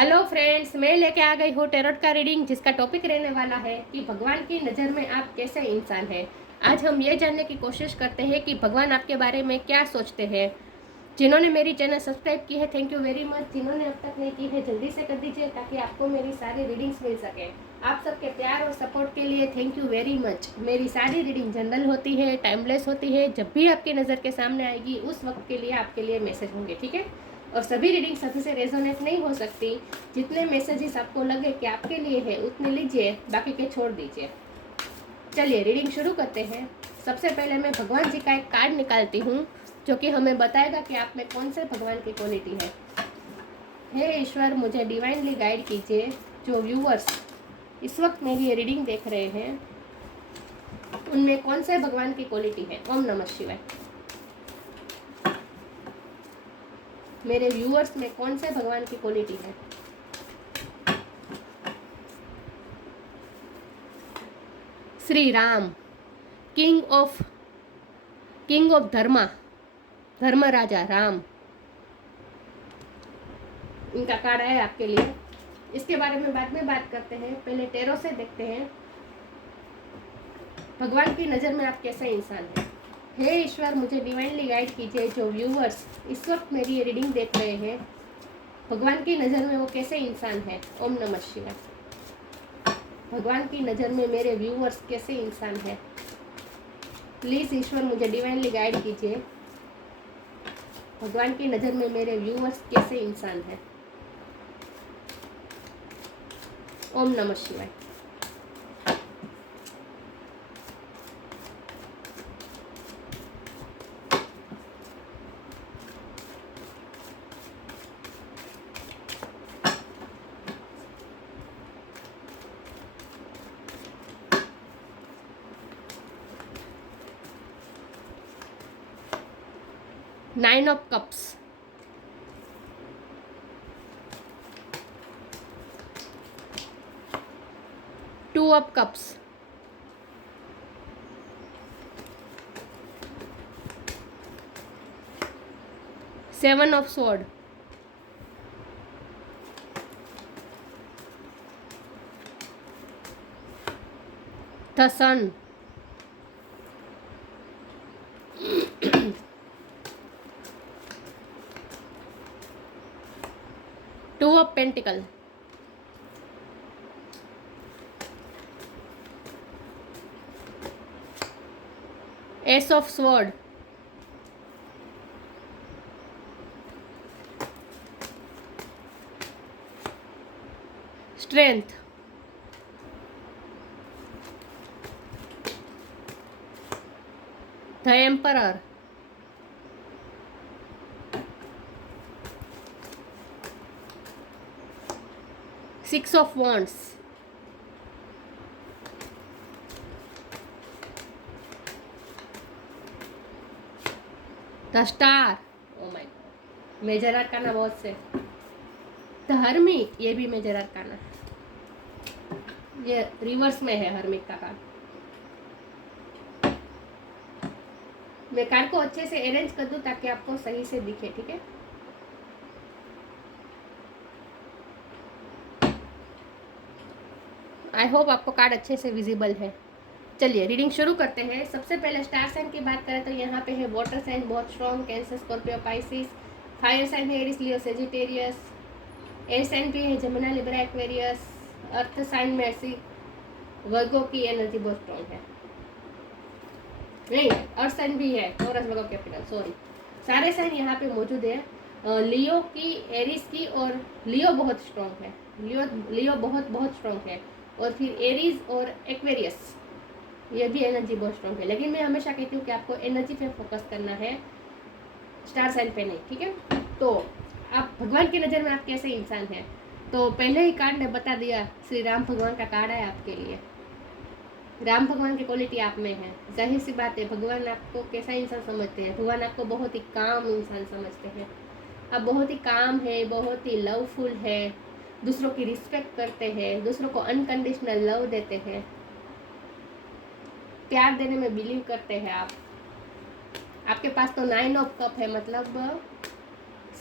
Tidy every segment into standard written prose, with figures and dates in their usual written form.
Hello friends, मैं लेके आ गई हूँ टेरोट का रीडिंग, जिसका टॉपिक रहने वाला है कि भगवान की नज़र में आप कैसे इंसान हैं। आज हम ये जानने की कोशिश करते हैं कि भगवान आपके बारे में क्या सोचते हैं। जिन्होंने मेरी चैनल सब्सक्राइब की है, थैंक यू वेरी मच। जिन्होंने अब तक नहीं की है, जल्दी से कर दीजिए ताकि आपको मेरी सारी रीडिंग्स मिल सके। आप सबके प्यार और सपोर्ट के लिए थैंक यू वेरी मच। मेरी सारी रीडिंग जनरल होती है, टाइमलेस होती है। जब भी आपकी नज़र के सामने आएगी उस वक्त के लिए आपके लिए मैसेज होंगे, ठीक है। और सभी रीडिंग सभी से रेजोनेट नहीं हो सकती। जितने मैसेजेस आपको लगे कि आपके लिए है उतने लीजिए, बाकी के छोड़ दीजिए। चलिए रीडिंग शुरू करते हैं। सबसे पहले मैं भगवान जी का एक कार्ड निकालती हूँ जो कि हमें बताएगा कि आप में कौन से भगवान की क्वालिटी है। हे ईश्वर, मुझे डिवाइनली गाइड कीजिए। जो व्यूअर्स इस वक्त मेरी ये रीडिंग देख रहे हैं उनमें कौन से भगवान की क्वालिटी है। ओम नमः शिवाय। मेरे व्यूअर्स में कौन से भगवान की क्वालिटी है। श्री राम, किंग ऑफ धर्म राजा राम, इनका कार्ड है आपके लिए। इसके बारे में बाद में बात करते हैं, पहले टेरो से देखते हैं भगवान की नज़र में आप कैसे इंसान हैं। हे ईश्वर, मुझे डिवाइनली गाइड कीजिए। जो व्यूअर्स इस वक्त मेरी ये रीडिंग देख रहे हैं, भगवान की नज़र में वो कैसे इंसान है। ओम नमः शिवाय। भगवान की नज़र में मेरे व्यूअर्स कैसे इंसान है, प्लीज़ ईश्वर मुझे डिवाइनली गाइड कीजिए। भगवान की नज़र में मेरे व्यूअर्स कैसे इंसान है। ओम नमः शिवाय। Nine of cups, two of cups, seven of sword, the sun, two of pentacle, ace of sword, strength, the emperor, six of wands, the star. Oh my god, major arcana बहुत से। The hermit, ये भी major arcana, ये reverse में है hermit का card. मैं card को अच्छे से अरेंज कर दूं ताकि आपको सही से दिखे, ठीक है। आई होप आपको कार्ड अच्छे से विजिबल है। चलिए रीडिंग शुरू करते हैं। सबसे पहले स्टार साइन की बात करें तो यहाँ पे है वाटर साइन बहुत strong, Cancer, Scorpio, Pisces. Fire sign है Aries, Leo, Sagittarius. Air sign भी है जमुना, लिब्रा, एक्वेरियस। अर्थ साइन में ऐसी वर्गो की एनर्जी बहुत स्ट्रॉन्ग है। नहीं, अर्थ साइन भी है, टॉरस, वर्गो, कैपिटल, सॉरी। सारे साइन यहाँ पे मौजूद है। लियो की, एरिस की, और लियो बहुत स्ट्रॉन्ग है। लियो बहुत बहुत स्ट्रॉन्ग है। और फिर एरीज और एक्वेरियस, ये भी एनर्जी बहुत स्ट्रॉन्ग है। लेकिन मैं हमेशा कहती हूँ कि आपको एनर्जी पे फोकस करना है, स्टार साइन पे नहीं, ठीक है। तो आप भगवान की नज़र में आप कैसे इंसान हैं, तो पहले ही कार्ड ने बता दिया। श्री राम भगवान का कार्ड है आपके लिए। राम भगवान की क्वालिटी आप में है। जाहिर सी बात है, भगवान आपको कैसा इंसान समझते हैं। भगवान आपको बहुत ही काम इंसान समझते हैं। आप बहुत ही काम है, बहुत ही लवफुल है, दूसरों की रिस्पेक्ट करते हैं, दूसरों को अनकंडीशनल लव देते हैं, प्यार देने में बिलीव करते हैं आप। आपके पास तो नाइन ऑफ कप है, मतलब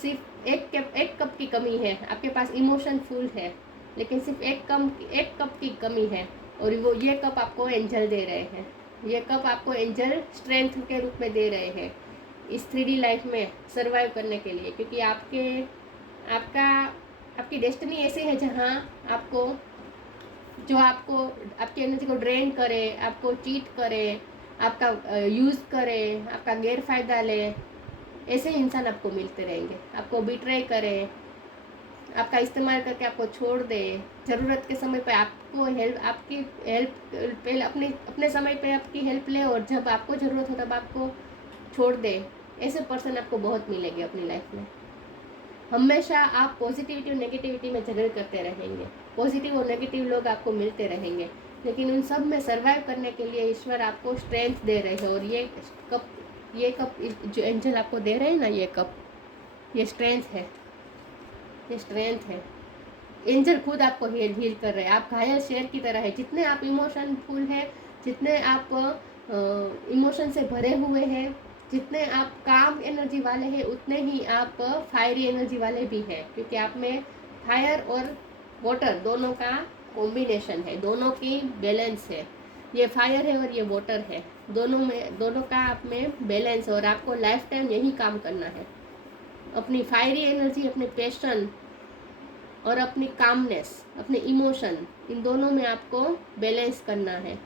सिर्फ एक कप की कमी है, आपके पास इमोशन फुल है, लेकिन सिर्फ एक कप की कमी है, और वो ये कप आपको एंजल दे रहे हैं। ये कप आपको एंजल स्ट्रेंथ के रूप में दे रहे हैं इस 3D लाइफ में सर्वाइव करने के लिए, क्योंकि आपकी डेस्टिनी ऐसी है जहाँ आपको आपकी एनर्जी को ड्रेन करे, आपको चीट करे, आपका यूज़ करे, आपका गैर फायदा ले, ऐसे इंसान आपको मिलते रहेंगे। आपको बिट्रे करे, आपका इस्तेमाल करके आपको छोड़ दे, ज़रूरत के समय पे आपकी हेल्प पहले अपने समय पे आपकी हेल्प ले, और जब आपको ज़रूरत हो तब आपको छोड़ दे। ऐसे पर्सन आपको बहुत मिलेंगे अपनी लाइफ में। हमेशा आप पॉजिटिविटी और नेगेटिविटी में झगड़े करते रहेंगे, पॉजिटिव और नेगेटिव लोग आपको मिलते रहेंगे, लेकिन उन सब में सर्वाइव करने के लिए ईश्वर आपको स्ट्रेंथ दे रहे हैं। और ये कप जो एंजल आपको दे रहे हैं ना, ये कप, ये स्ट्रेंथ है, ये स्ट्रेंथ है। एंजल खुद आपको हील कर रहे हैं। आप घायल शेर की तरह है। जितने आप इमोशनफुल है, जितने आप इमोशन से भरे हुए हैं, जितने आप काम एनर्जी वाले हैं, उतने ही आप फायरी एनर्जी वाले भी हैं, क्योंकि आप में फायर और वाटर दोनों का कॉम्बिनेशन है, दोनों की बैलेंस है। ये फायर है और ये वाटर है, दोनों का आप में बैलेंस है। और आपको लाइफ टाइम यही काम करना है, अपनी फायरी एनर्जी, अपने पैशन और अपनी कामनेस, अपने इमोशन, इन दोनों में आपको बैलेंस करना है।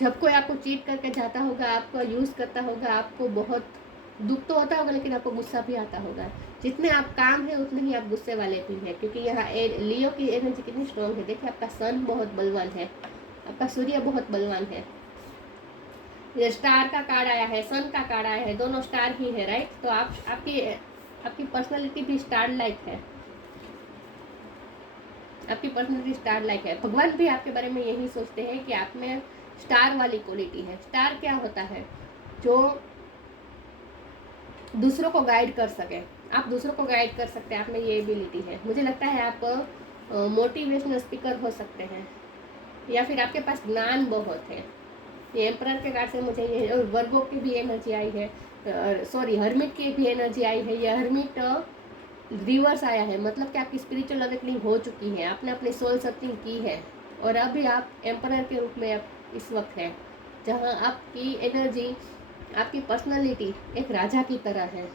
जब कोई आपको चीट करके जाता होगा, आपको यूज़ करता होगा, आपको बहुत दुख तो होता होगा, लेकिन आपको गुस्सा भी आता होगा। जितने आप काम है उतने ही आप गुस्से वाले भी हैं, क्योंकि यहाँ लियो की एनर्जी कितनी स्ट्रॉन्ग है। देखिए, आपका सन बहुत बलवान है, आपका सूर्य बहुत बलवान है। ये स्टार का कार्ड आया है, सन का कार्ड आया है, दोनों स्टार ही है, राइट। तो आपकी पर्सनैलिटी भी स्टार लाइक है, आपकी पर्सनैलिटी स्टार लाइक है। भगवान भी आपके बारे में यही सोचते हैं कि आप में स्टार वाली क्वालिटी है। स्टार क्या होता है? जो दूसरों को गाइड कर सके। आप दूसरों को गाइड कर सकते हैं, आप में ये एबिलिटी है। मुझे लगता है आप मोटिवेशनल स्पीकर हो सकते हैं, या फिर आपके पास ज्ञान बहुत है। ये एम्परर के कार्ड से मुझे ये, और वर्गो की भी एनर्जी आई है, हर्मिट की भी एनर्जी आई है। ये हर्मिट रिवर्स आया है, मतलब कि आपकी स्पिरिचुअल अवेकनिंग हो चुकी है, आपने अपनी सोल सर्चिंग की है, और अभी आप एम्परर के रूप में आप इस वक्त है, जहाँ आपकी एनर्जी, आपकी पर्सनालिटी एक राजा की तरह है।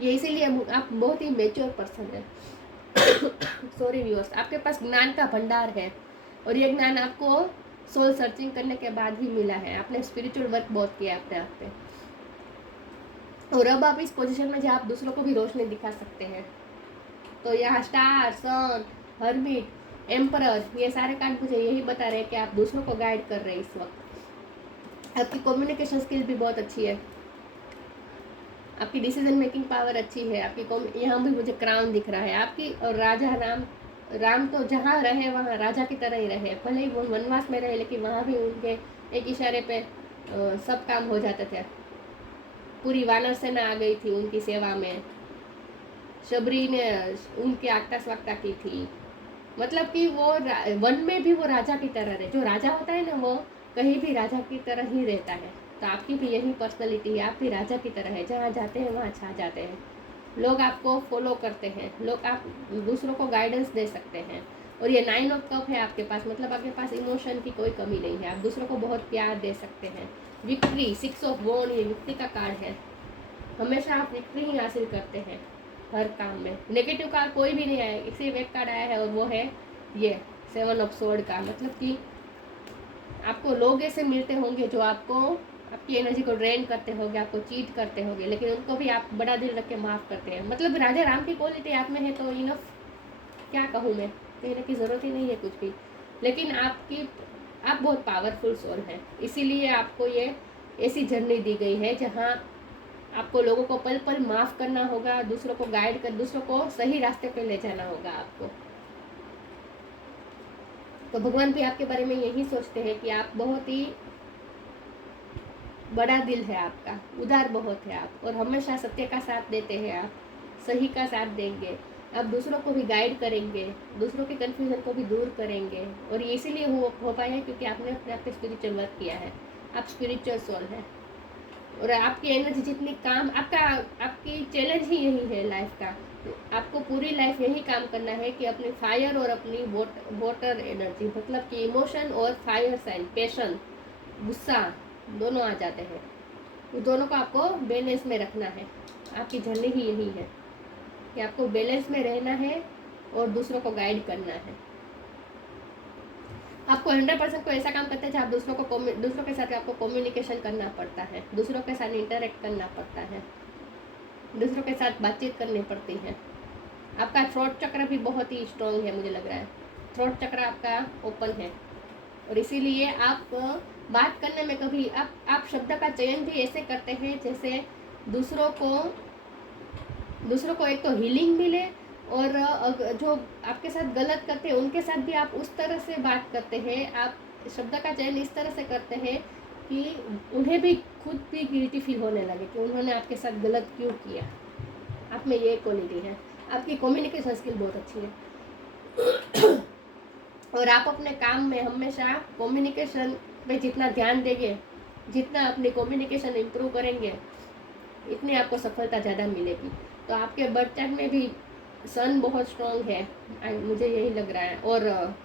ये इसीलिए आप बहुत ही मैच्योर पर्सन है। सॉरी व्यूअर्स, आपके पास ज्ञान का भंडार है, और ये ज्ञान आपको सोल सर्चिंग करने के बाद ही मिला है। आपने स्पिरिचुअल वर्क बहुत किया अपने आप पे, और अब आप इस पोजीशन में जहाँ आप दूसरों को भी रोशनी दिखा सकते हैं। तो यहाँ स्टार, सन, हर्मिट, एम्परर, ये सारे कार्ड मुझे यही बता रहे हैं कि आप दूसरों को गाइड कर रहे हैं इस वक्त। आपकी कम्युनिकेशन स्किल भी बहुत अच्छी है, आपकी डिसीजन मेकिंग पावर अच्छी है। आपकी यहाँ भी मुझे क्राउन दिख रहा है आपकी। और राजा राम तो जहाँ रहे वहाँ राजा की तरह ही रहे, भले ही वो वनवास में रहे, लेकिन वहाँ भी उनके एक इशारे पे सब काम हो जाते थे। पूरी वानर सेना आ गई थी उनकी सेवा में, शबरी ने उनकी आगता स्वागता की थी। मतलब कि वो वन में भी वो राजा की तरह रहे। जो राजा होता है ना, वो कहीं भी राजा की तरह ही रहता है। तो आपकी भी यही पर्सनैलिटी है, आप भी राजा की तरह है, जहाँ जाते हैं वहाँ छा जाते हैं। लोग आपको फॉलो करते हैं, आप दूसरों को गाइडेंस दे सकते हैं। और ये 9 ऑफ कप है आपके पास, मतलब आपके पास इमोशन की कोई कमी नहीं है, आप दूसरों को बहुत प्यार दे सकते हैं। विक्ट्री, 6 ऑफ वॉन्ड, ये विक्ट्री का कार्ड है। हमेशा आप विक्ट्री ही हासिल करते हैं हर काम में। नेगेटिव कार्ड कोई भी नहीं आया, सिर्फ एक कार्ड आया है, और वो है ये 7 ऑफ सोर्ड का। मतलब कि आपको लोग ऐसे मिलते होंगे जो आपकी एनर्जी को ड्रेन करते होंगे, आपको चीट करते होंगे, लेकिन उनको भी आप बड़ा दिल रख के माफ़ करते हैं। मतलब राजा राम की क्वालिटी आप में है, तो इनफ क्या कहूँ मैं, कहने की ज़रूरत ही नहीं है कुछ भी। लेकिन आप बहुत पावरफुल सोल हैं, इसीलिए आपको ये ऐसी जर्नी दी गई है जहाँ आपको लोगों को पल पल माफ़ करना होगा, दूसरों को गाइड कर, दूसरों को सही रास्ते पे ले जाना होगा आपको। तो भगवान भी आपके बारे में यही सोचते हैं कि आप बहुत ही बड़ा दिल है आपका, उदार बहुत है आप, और हमेशा सत्य का साथ देते हैं, आप सही का साथ देंगे, आप दूसरों को भी गाइड करेंगे, दूसरों के कन्फ्यूजन को भी दूर करेंगे। और ये इसीलिए हो पाया है क्योंकि आपने अपने आप पे स्पिरिचुअल वर्क किया है, आप स्पिरिचुअल सोल हैं। और आपकी एनर्जी जितनी काम आपकी चैलेंज ही यही है लाइफ का। आपको पूरी लाइफ यही काम करना है कि अपनी फायर और अपनी वाटर एनर्जी, मतलब कि इमोशन और फायर साइन, पैशन, गुस्सा दोनों आ जाते हैं, उस दोनों को आपको बैलेंस में रखना है। आपकी जर्नी ही यही है कि आपको बैलेंस में रहना है और दूसरों को गाइड करना है। आपको 100% को ऐसा काम करता है जहाँ दूसरों के साथ आपको कम्युनिकेशन करना पड़ता है, दूसरों के साथ इंटरेक्ट करना पड़ता है, दूसरों के साथ बातचीत करनी पड़ती है। आपका थ्रोट चक्र भी बहुत ही स्ट्रॉन्ग है, मुझे लग रहा है थ्रोट चक्र आपका ओपन है, और इसीलिए आप बात करने में कभी आप शब्द का चयन भी ऐसे करते हैं जैसे दूसरों को एक तो हीलिंग मिले, और जो आपके साथ गलत करते हैं उनके साथ भी आप उस तरह से बात करते हैं, आप शब्द का चयन इस तरह से करते हैं कि उन्हें भी खुद भी गिल्टी फील होने लगे कि उन्होंने आपके साथ गलत क्यों किया। आप में ये क्वालिटी है, आपकी कम्युनिकेशन स्किल बहुत अच्छी है और आप अपने काम में हमेशा कम्युनिकेशन पे जितना ध्यान देंगे, जितना अपनी कम्युनिकेशन इम्प्रूव करेंगे, इतनी आपको सफलता ज़्यादा मिलेगी। तो आपके बर्थ चार्ट में भी सन बहुत स्ट्रॉन्ग है, मुझे यही लग रहा है, और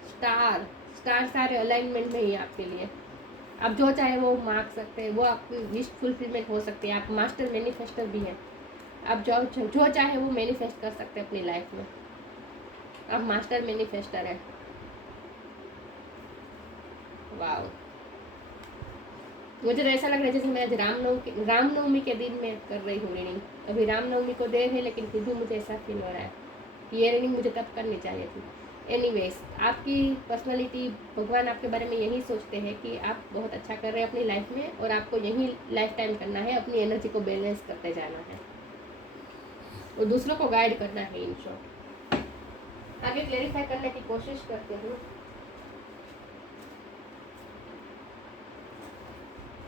स्टार सारे अलाइनमेंट में ही आपके लिए। आप जो चाहे वो मांग सकते हैं, वो आपकी विश फुलफिलमेंट हो सकती है। आप मास्टर मैनिफेस्टर भी हैं, आप जो चाहे वो मैनिफेस्ट कर सकते हैं अपनी लाइफ में। आप मास्टर मैनिफेस्टर है। वाह, मुझे तो ऐसा लग रहा है जैसे मैं आज रामनवमी के दिन में कर रही हूँ रीडिंग। अभी रामनवमी को देर है, लेकिन फिर भी मुझे ऐसा फील हो रहा है कि ये रीडिंग मुझे तब करनी चाहिए थी। एनीवेज, आपकी पर्सनालिटी, भगवान आपके बारे में यही सोचते हैं कि आप बहुत अच्छा कर रहे हैं अपनी लाइफ में, और आपको यही लाइफ टाइम करना है, अपनी एनर्जी को बैलेंस करते जाना है और दूसरों को गाइड करना है। इन शॉर्ट, आगे क्लेरिफाई करने की कोशिश करते हूँ।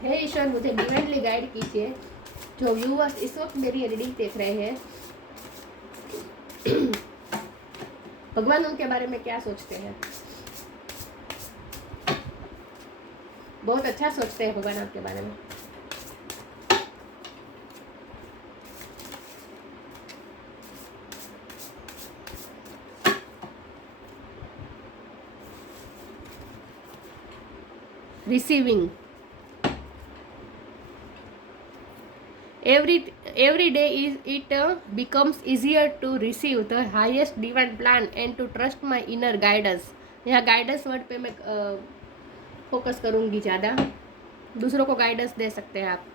हे ईश्वर, मुझे डिवाइनली गाइड कीजिए। जो व्यूअर्स इस वक्त मेरी रीडिंग देख रहे हैं, भगवान उनके बारे में क्या सोचते हैं? बहुत अच्छा सोचते हैं भगवान आपके बारे में। Receiving every day it becomes easier to receive the highest divine plan and to trust my inner guidance। यहाँ गाइडेंस वर्ड पे मैं फोकस करूँगी ज़्यादा। दूसरों को गाइडेंस दे सकते हैं आप,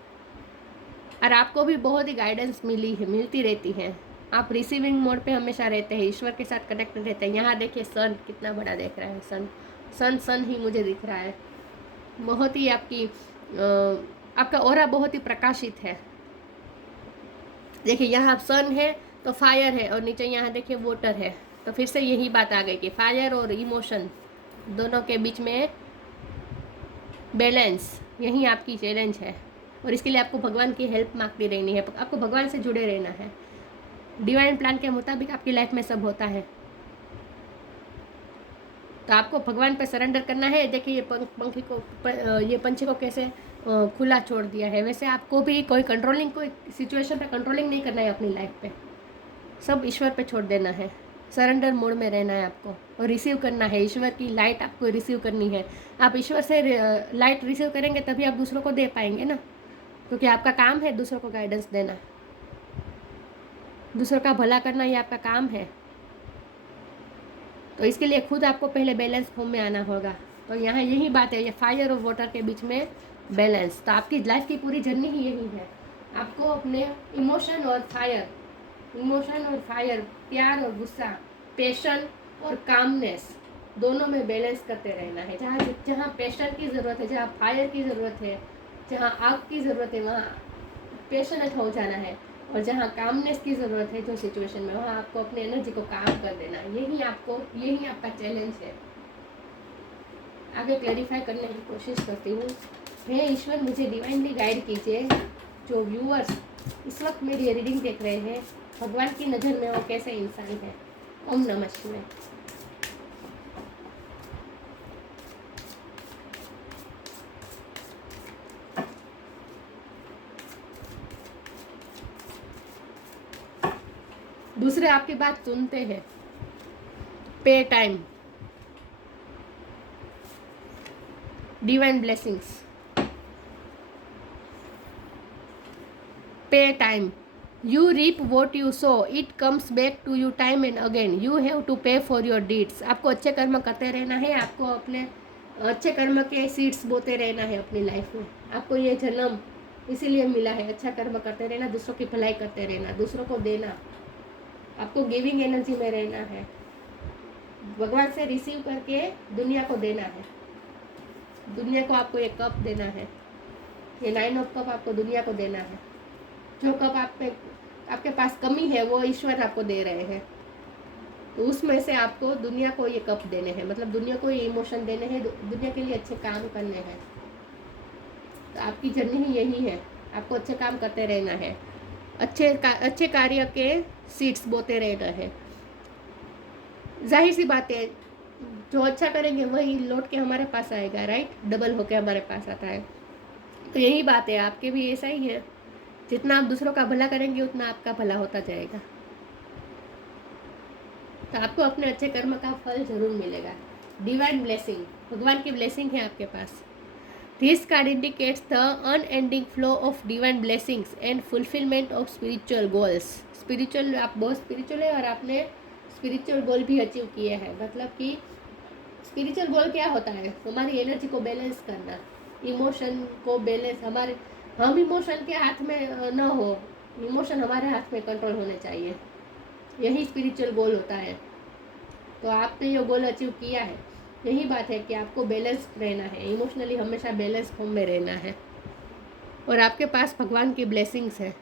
और आपको भी बहुत ही गाइडेंस मिलती रहती है। आप रिसीविंग मोड पे हमेशा रहते हैं, ईश्वर के साथ कनेक्टेड रहते हैं। यहाँ देखिए सन कितना बड़ा देख रहा है, सन ही मुझे दिख रहा है। बहुत ही आपका ऑरा बहुत ही प्रकाशित है। देखिए यहाँ सन है तो फायर है, और नीचे यहाँ देखिए वाटर है। तो फिर से यही बात आ गई कि फायर और इमोशन दोनों के बीच में बैलेंस, यही आपकी चैलेंज है, और इसके लिए आपको भगवान की हेल्प मांगती रहनी है। आपको भगवान से जुड़े रहना है। डिवाइन प्लान के मुताबिक आपकी लाइफ में सब होता है, तो आपको भगवान पे सरेंडर करना है। देखिए ये पंछी को कैसे खुला छोड़ दिया है, वैसे आपको भी कोई सिचुएशन पे कंट्रोलिंग नहीं करना है अपनी लाइफ पे। सब ईश्वर पे छोड़ देना है, सरेंडर मोड में रहना है आपको, और रिसीव करना है। ईश्वर की लाइट आपको रिसीव करनी है। आप ईश्वर से लाइट रिसीव करेंगे तभी आप दूसरों को दे पाएंगे ना, क्योंकि आपका काम है दूसरों को गाइडेंस देना, दूसरों का भला करना, ये आपका काम है। तो इसके लिए खुद आपको पहले बैलेंस फॉर्म में आना होगा। तो यहाँ यही बात है, ये फायर और वाटर के बीच में बैलेंस। तो आपकी लाइफ की पूरी जर्नी ही यही है। आपको अपने इमोशन और फायर, प्यार और गुस्सा, पैशन और कामनेस दोनों में बैलेंस करते रहना है। जहाँ पैशन की ज़रूरत है, जहाँ फायर की ज़रूरत है, जहाँ आग की ज़रूरत है, वहाँ पैशनेट हो जाना है, और जहाँ कामनेस की ज़रूरत है जो सिचुएशन में, वहाँ आपको अपनी एनर्जी को काम कर देना है। यही आपका चैलेंज है। आगे क्लैरिफाई करने की कोशिश करती हूँ। हे ईश्वर, मुझे डिवाइनली गाइड कीजिए। जो व्यूअर्स इस वक्त मेरी रीडिंग देख रहे हैं, भगवान की नज़र में वो कैसे इंसान है। ओम नमः शिवाय। दूसरे आपकी बात सुनते हैं। पे टाइम, डिवाइन ब्लेसिंग्स। पे time, you reap what you sow, it comes back to you time and again, you have to pay for your deeds। आपको अच्छे कर्म करते रहना है, आपको अपने अच्छे कर्म के सीड्स बोते रहना है अपनी लाइफ में। आपको ये जन्म इसीलिए मिला है, अच्छा कर्म करते रहना, दूसरों की भलाई करते रहना, दूसरों को देना, आपको गिविंग एनर्जी में रहना है, भगवान से रिसीव करके दुनिया को देना है। दुनिया को आपको एक कप देना है, ये 9 ऑफ कप आपको दुनिया को देना है। जो कप आपके पास कमी है वो ईश्वर आपको दे रहे हैं, तो उसमें से आपको दुनिया को ये कप देने हैं, मतलब दुनिया को ये इमोशन देने हैं, दुनिया के लिए अच्छे काम करने हैं। तो आपकी जर्नी ही यही है, आपको अच्छे काम करते रहना है, अच्छे कार्य के सीड्स बोते रहना है। जाहिर सी बात है, जो अच्छा करेंगे वही लौट के हमारे पास आएगा, राइट, डबल होके हमारे पास आता है। तो यही बात है, आपके भी ऐसा ही है, जितना आप दूसरों का भला करेंगे उतना आपका भला होता जाएगा, तो आपको अपने अच्छे कर्म का फल जरूर मिलेगा। डिवाइन ब्लेसिंग, भगवान की ब्लेसिंग है आपके पास। This card indicates the unending flow of divine blessings and fulfilment of spiritual goals. Spiritual, आप बहुत स्पिरिचुअल है और आपने स्पिरिचुअल गोल भी अचीव किए हैं। मतलब कि स्पिरिचुअल गोल क्या होता है, हमारी एनर्जी को बैलेंस करना, इमोशन को बैलेंस, हम इमोशन के हाथ में न हो, इमोशन हमारे हाथ में कंट्रोल होने चाहिए, यही स्पिरिचुअल गोल होता है। तो आपने ये गोल अचीव किया है, यही बात है कि आपको बैलेंस रहना है, इमोशनली हमेशा बैलेंस फॉर्म में रहना है, और आपके पास भगवान की ब्लेसिंग्स है,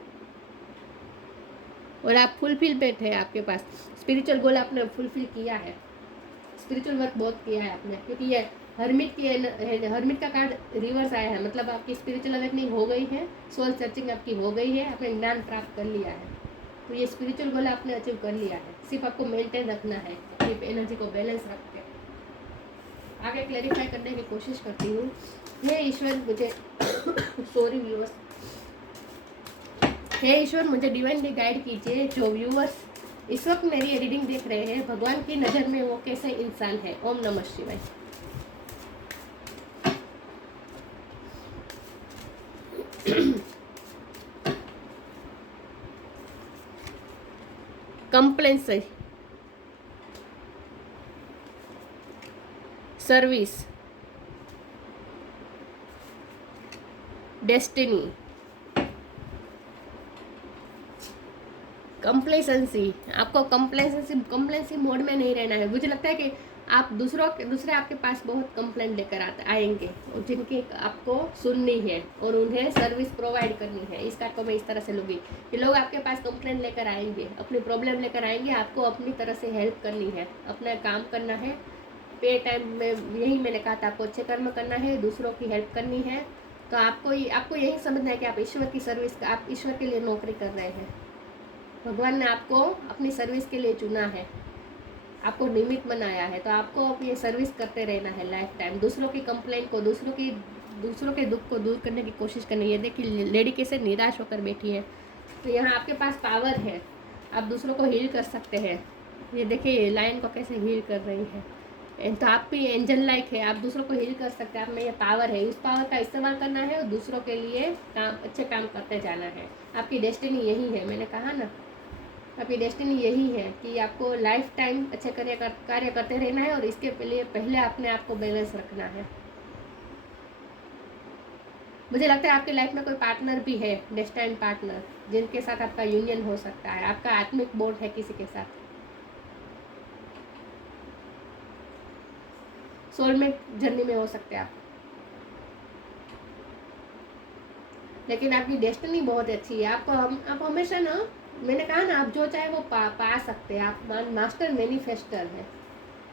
और आप फुलफिलमेंट है आपके पास। स्पिरिचुअल गोल आपने फुलफिल किया है, स्पिरिचुअल वर्क बहुत किया है आपने, क्योंकि ये हर्मिट का कार्ड रिवर्स आया है, मतलब आपकी स्पिरिचुअल अवेकनिंग हो गई है, सोल सर्चिंग आपकी हो गई है, आपने ज्ञान प्राप्त कर लिया है, तो ये स्पिरिचुअल गोल आपने अचीव कर लिया है। सिर्फ आपको मेंटेन रखना है, सिर्फ एनर्जी को बैलेंस रख के। आगे क्लैरिफाई करने की कोशिश करती हूँ। हे ईश्वर मुझे सॉरी व्यूअर्स, हे ईश्वर मुझे डिवाइनली गाइड कीजिए। जो व्यूअर्स इस वक्त मेरी ये रीडिंग देख रहे हैं, भगवान की नज़र में वो कैसे इंसान है। ओम नमः शिवाय। कंप्लेंसी, सर्विस, डेस्टिनी, कंप्लेसेंसी। आपको कंप्लेंसी मोड में नहीं रहना है। मुझे लगता है कि आप दूसरे आपके पास बहुत कंप्लेंट लेकर आएंगे, जिनकी आपको सुननी है और उन्हें सर्विस प्रोवाइड करनी है। इस कार्ड को मैं इस तरह से लूँगी कि लोग आपके पास कंप्लेंट लेकर आएंगे, अपनी प्रॉब्लम लेकर आएंगे, आपको अपनी तरह से हेल्प करनी है, अपना काम करना है। पे टाइम में यही मैंने कहा था, आपको अच्छे कर्म करना है, दूसरों की हेल्प करनी है। तो आपको यही समझना है कि आप ईश्वर की सर्विस, आप ईश्वर के लिए नौकरी कर रहे हैं। भगवान ने आपको अपनी सर्विस के लिए चुना है, आपको निमित्त बनाया है, तो आपको अपनी सर्विस करते रहना है लाइफ टाइम। दूसरों की कंप्लेंट को, दूसरों के दुख को दूर करने की कोशिश करनी है। देखिए लेडी कैसे निराश होकर बैठी है, तो यहाँ आपके पास पावर है, आप दूसरों को हील कर सकते हैं। ये देखिए लाइन को कैसे हील कर रही है, तो आप भी एंजल लाइक है, आप दूसरों को हील कर सकते हैं। आप में ये पावर है, इस पावर का इस्तेमाल करना है और दूसरों के लिए अच्छे काम करते जाना है। आपकी डेस्टिनी यही है, मैंने कहा ना, आपकी डेस्टिनी यही है कि आपको लाइफ टाइम अच्छे कार्य करते रहना है, और इसके लिए पहले अपने आप को बैलेंस रखना है। मुझे लगता है आपके लाइफ में कोई पार्टनर भी है, डेस्टाइन पार्टनर, जिनके साथ आपका यूनियन हो सकता है, आपका आत्मिक बोर्ड है किसी के साथ, सोलमेट जर्नी में हो सकते हैं आप। लेकिन आपकी डेस्टिनी बहुत अच्छी है, आप हमेशा ना, मैंने कहा ना, आप जो चाहे वो पा सकते हैं। आप मास्टर मैनिफेस्टर हैं,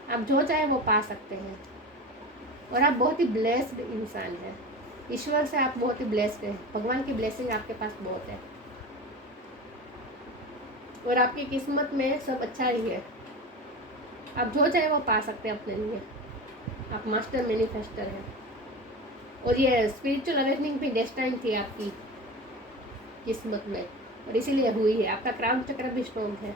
आप जो चाहे वो पा सकते हैं, और आप बहुत ही ब्लेस्ड इंसान हैं। ईश्वर से आप बहुत ही ब्लेस्ड हैं, भगवान की ब्लेसिंग आपके पास बहुत है, और आपकी किस्मत में सब अच्छा ही है। आप जो चाहे वो पा सकते हैं अपने लिए, आप मास्टर मैनिफेस्टर हैं। और ये स्पिरिचुअल अवेकनिंग भी डेस्टाइन थी आपकी किस्मत में, और इसीलिए हुई है। आपका क्राउन चक्र भी स्ट्रॉन्ग है,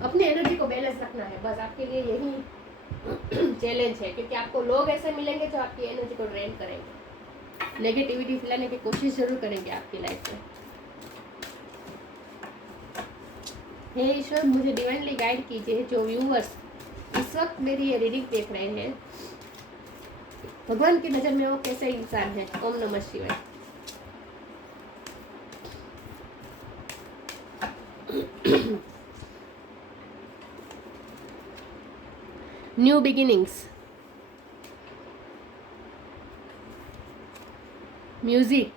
अपनी एनर्जी को बैलेंस रखना है, बस आपके लिए यही चैलेंज है, क्योंकि आपको लोग ऐसे मिलेंगे जो आपकी एनर्जी को ड्रेन करेंगे, नेगेटिविटी फैलाने की कोशिश जरूर करेंगे आपकी लाइफ में। हे ईश्वर, मुझे डिवाइनली गाइड कीजिए, जो व्यूअर्स इस वक्त मेरी ये रीडिंग देख रहे हैं, भगवान की नज़र में वो कैसे इंसान है। ओम नमः शिवाय। New beginnings, music,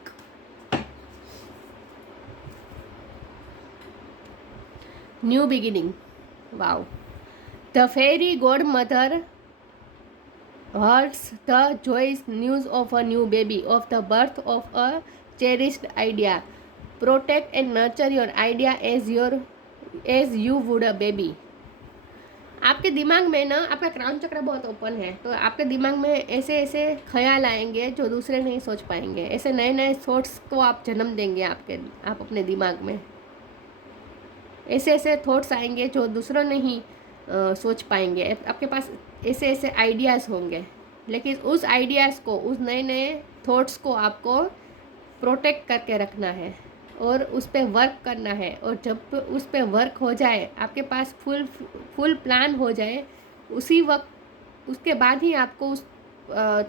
new beginning, wow. The fairy godmother hears the joyous news of a new baby, of the birth of a cherished idea. Protect and nurture your idea as you would a baby. आपके दिमाग में ना, आपका crown चक्र बहुत open है, तो आपके दिमाग में ऐसे ऐसे ख्याल आएंगे जो दूसरे नहीं सोच पाएंगे। ऐसे नए नए थॉट्स को आप जन्म देंगे आप अपने दिमाग में। ऐसे ऐसे थॉट्स आएंगे जो दूसरा नहीं सोच पाएंगे। आपके पास ऐसे ऐसे आइडियाज़ होंगे, लेकिन उस आइडियाज़ को, उस नए नए थॉट्स को आपको प्रोटेक्ट करके रखना है और उस पर वर्क करना है। और जब उस पर वर्क हो जाए, आपके पास फुल प्लान हो जाए, उसी वक्त उसके बाद ही आपको उस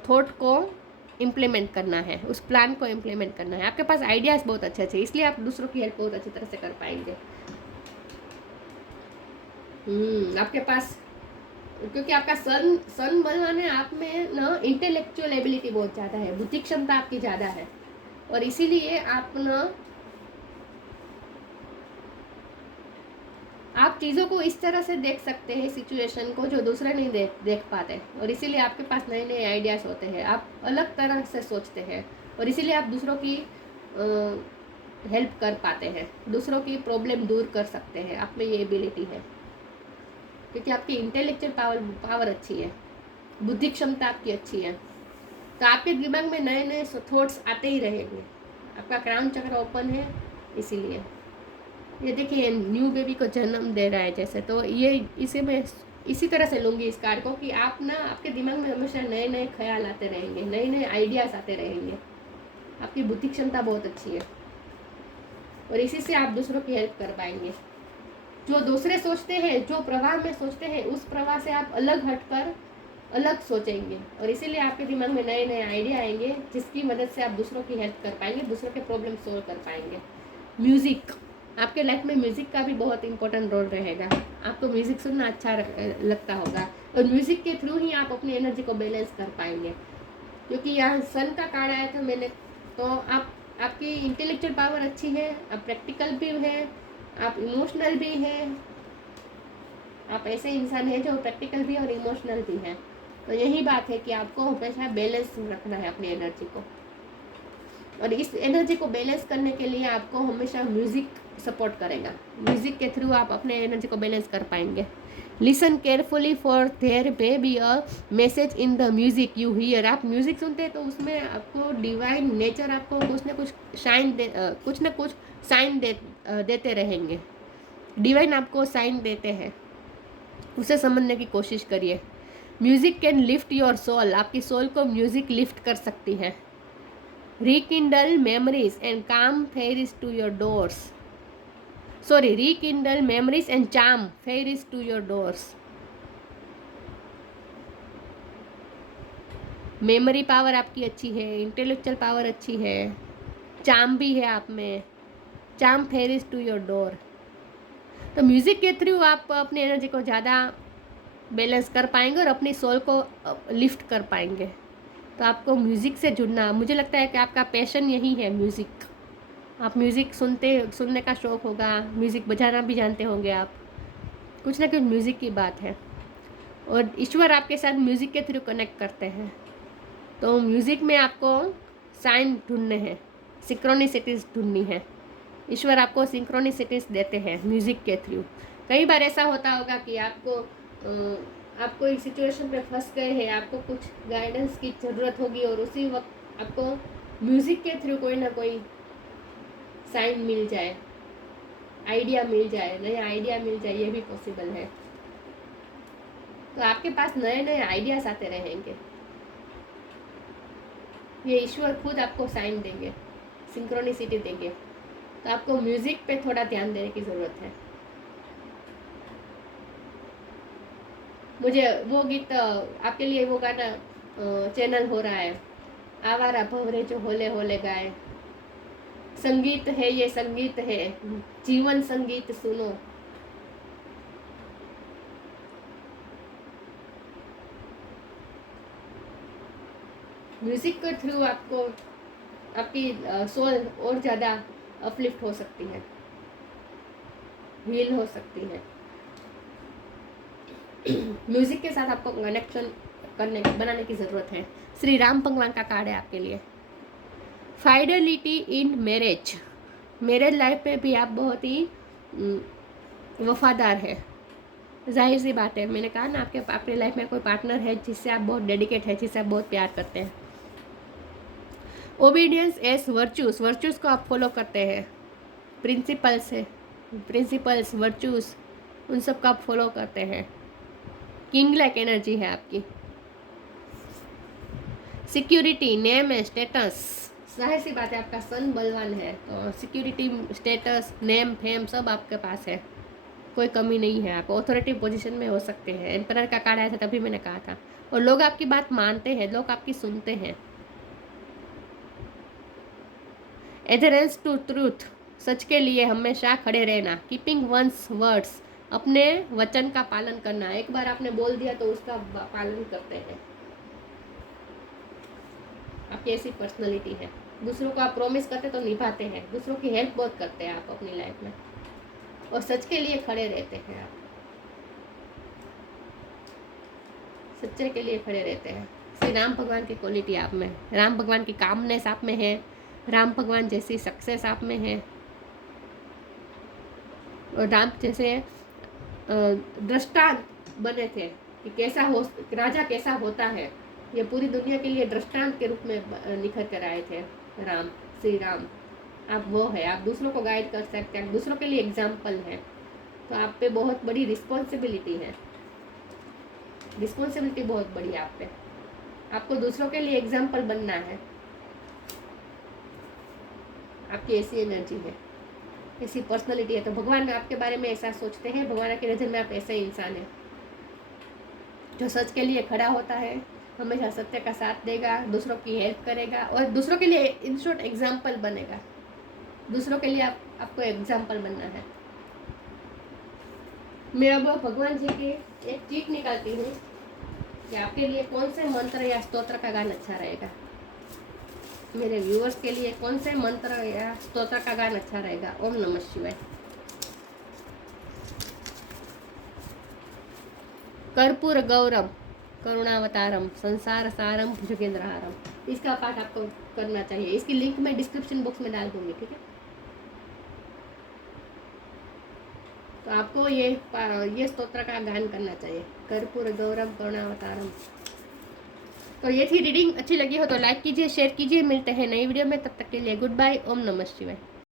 थॉट को इम्प्लीमेंट करना है, उस प्लान को इम्प्लीमेंट करना है। आपके पास आइडियाज़ बहुत अच्छे अच्छे, इसलिए आप दूसरों की हेल्प बहुत अच्छी तरह से कर पाएंगे। आपके पास, क्योंकि आपका सन भगवान है, आप में ना इंटेलेक्चुअल एबिलिटी बहुत ज़्यादा है, बुद्धि क्षमता आपकी ज़्यादा है, और इसीलिए आप चीज़ों को इस तरह से देख सकते हैं, सिचुएशन को, जो दूसरे नहीं देख पाते, और इसीलिए आपके पास नए नए आइडियाज़ होते हैं। आप अलग तरह से सोचते हैं, और इसीलिए आप दूसरों की हेल्प कर पाते हैं, दूसरों की प्रॉब्लम दूर कर सकते हैं। आप में ये एबिलिटी है, क्योंकि आपकी इंटेलेक्चुअल पावर अच्छी है, बुद्धि क्षमता आपकी अच्छी है, तो आपके दिमाग में नए नए थॉट्स आते ही रहेंगे। आपका क्राउन चक्र ओपन है, इसीलिए ये देखिए न्यू बेबी को जन्म दे रहा है जैसे, तो ये इसे मैं इसी तरह से लूँगी इस कार्ड को, कि आप ना, आपके दिमाग में हमेशा नए नए ख्याल आते रहेंगे, नए नए आइडियाज़ आते रहेंगे। आपकी बुद्धि क्षमता बहुत अच्छी है, और इसी से आप दूसरों की हेल्प कर पाएंगे। जो दूसरे सोचते हैं, जो प्रवाह में सोचते हैं, उस प्रवाह से आप अलग हटकर अलग सोचेंगे, और इसीलिए आपके दिमाग में नए नए आइडिया आएंगे, जिसकी मदद से आप दूसरों की हेल्प कर पाएंगे, दूसरों के प्रॉब्लम सोल्व कर पाएंगे। म्यूज़िक, आपके लाइफ में म्यूज़िक का भी बहुत इंपॉर्टेंट रोल रहेगा। आपको म्यूज़िक सुनना अच्छा लगता होगा, और म्यूज़िक के थ्रू ही आप अपनी एनर्जी को बैलेंस कर पाएंगे। क्योंकि यहाँ सन का कार्ड आया था मैंने, तो आपकी इंटेलेक्चुअल पावर अच्छी है, आप प्रैक्टिकल भी है, आप इमोशनल भी हैं। आप ऐसे इंसान हैं जो प्रैक्टिकल भी और इमोशनल भी हैं। तो यही बात है कि आपको हमेशा बैलेंस रखना है अपनी एनर्जी को, और इस एनर्जी को बैलेंस करने के लिए आपको हमेशा म्यूज़िक सपोर्ट करेगा। म्यूज़िक के थ्रू आप अपने एनर्जी को बैलेंस कर पाएंगे। Listen carefully for there may be a message in the music you hear. आप म्यूज़िक सुनते हैं तो उसमें आपको डिवाइन नेचर आपको कुछ ना कुछ साइन देते रहेंगे। डिवाइन आपको साइन देते हैं, उसे समझने की कोशिश करिए। Music can lift your soul, आपकी सोल को म्यूज़िक लिफ्ट कर सकती है। रिकिंडल मेमोरीज एंड काम fairies to your doors, rekindle memories and charm fairies to your doors। Memory power आपकी अच्छी है, इंटेलेक्चुअल पावर अच्छी है, चार्म भी है आप में, charm fairies to your door. तो म्यूज़िक के थ्रू आप अपनी एनर्जी को ज़्यादा बैलेंस कर पाएंगे और अपनी सोल को लिफ्ट कर पाएंगे। तो आपको म्यूज़िक से जुड़ना, मुझे लगता है कि आपका पैशन यही है म्यूज़िक। आप म्यूज़िक सुनने का शौक़ होगा, म्यूज़िक बजाना भी जानते होंगे आप, कुछ ना कुछ म्यूज़िक की बात है। और ईश्वर आपके साथ म्यूज़िक के थ्रू कनेक्ट करते हैं। तो म्यूज़िक में आपको साइन ढूंढने हैं, सिंक्रोनिसिटीज़ ढूंढनी है। ईश्वर आपको सिंक्रोनिसिटीज़ देते हैं म्यूज़िक के थ्रू। कई बार ऐसा होता होगा कि आप कोई सिचुएशन पे फंस गए हैं, आपको कुछ गाइडेंस की ज़रूरत होगी, और उसी वक्त आपको म्यूज़िक के थ्रू कोई ना कोई साइन मिल जाए। आइडिया मिल जाए, नया आइडिया मिल जाए, ये भी पॉसिबल है। तो आपके पास नए नए आइडियाज आते रहेंगे। ये ईश्वर खुद आपको साइन देंगे, सिंक्रोनिसिटी देंगे। तो आपको म्यूजिक पे थोड़ा ध्यान देने की ज़रूरत है। मुझे वो गीत आपके लिए वो गाना चैनल हो रहा है, आवारा भवरे जो होले होले गाए। संगीत है ये, संगीत है, जीवन संगीत सुनो। म्यूजिक के थ्रू आपको आपकी सोल और ज़्यादा अपलिफ्ट हो सकती है, हील हो सकती है। म्यूजिक के साथ आपको कनेक्शन बनाने की ज़रूरत है। श्री राम भगवान का कार्ड है आपके लिए। Fidelity in marriage, marriage life में भी आप बहुत ही वफादार है। जाहिर सी बात है, मैंने कहा ना, आपके अपनी लाइफ में कोई पार्टनर है जिससे आप बहुत डेडिकेट है, जिससे आप बहुत प्यार करते हैं। ओबीडियंस एज वर्चूज, वर्चूज को आप फॉलो करते हैं। प्रिंसिपल्स है, प्रिंसिपल्स, वर्चूज, उन सब को आप फॉलो करते हैं। किंग लाइक एनर्जी है आपकी। सिक्योरिटी, नेम एंड स्टेटस, जाहिर सी बात है आपका सन बलवान है, तो सिक्योरिटी, स्टेटस, नेम, फेम सब आपके पास है, कोई कमी नहीं है। आप ऑथोरिटी पोजीशन में हो सकते हैं। एम्परर का कार्ड आया था तभी मैंने कहा था। और लोग आपकी बात मानते हैं, लोग आपकी सुनते हैं। एडहेरेंस टू ट्रूथ, सच के लिए हमेशा खड़े रहना। कीपिंग वंस वर्ड्स, अपने वचन का पालन करना। एक बार आपने बोल दिया तो उसका पालन करते हैं। आपकी ऐसी पर्सनैलिटी है। दूसरों को आप प्रॉमिस करते तो निभाते हैं, दूसरों की हेल्प बहुत करते हैं आप अपनी लाइफ में, और सच के लिए खड़े रहते हैं आप, सच्चे के लिए खड़े रहते हैं। श्री राम भगवान की क्वालिटी आप में, राम भगवान की कामनेस आप में है, राम भगवान जैसी सक्सेस आप में है, और राम जैसे दृष्टांत बने थे कि कैसा हो, राजा कैसा होता है, ये पूरी दुनिया के लिए दृष्टांत के रूप में निखर कर आए थे राम, श्री राम। आप वो है, आप दूसरों को गाइड कर सकते हैं, दूसरों के लिए एग्जाम्पल है। तो आप पे बहुत बड़ी रिस्पॉन्सिबिलिटी है, रिस्पॉन्सिबिलिटी बहुत बड़ी है आप पे। आपको दूसरों के लिए एग्जाम्पल बनना है। आपकी ऐसी एनर्जी है, ऐसी पर्सनालिटी है। तो भगवान आपके बारे में ऐसा सोचते हैं, भगवान की नज़र में आप ऐसे इंसान हैं जो सच के लिए खड़ा होता है, हमेशा सत्य का साथ देगा, दूसरों की हेल्प करेगा, और दूसरों के लिए इन शॉर्ट एग्जाम्पल बनेगा। दूसरों के लिए आपको एग्जाम्पल बनना है। मैं अब भगवान जी की एक चीट निकालती हूँ कि आपके लिए कौन से मंत्र या स्तोत्र का गान अच्छा रहेगा। मेरे व्यूअर्स के लिए कौन से मंत्र या स्तोत्र का गान अच्छा रहेगा। ओम नमः शिवाय। कर्पूर गौरम करुणावतारम संसार सारम भुजगेंद्रहारम, इसका पाठ आपको करना चाहिए। इसकी लिंक मैं डिस्क्रिप्शन बॉक्स में डाल दूंगी, ठीक है। तो आपको ये स्तोत्र का गान करना चाहिए, कर्पूर गौरम करुणावतारम। तो ये थी रीडिंग। अच्छी लगी हो तो लाइक कीजिए, शेयर कीजिए। मिलते हैं नई वीडियो में, तब तक के लिए गुड बाय। ओम नमः शिवाय।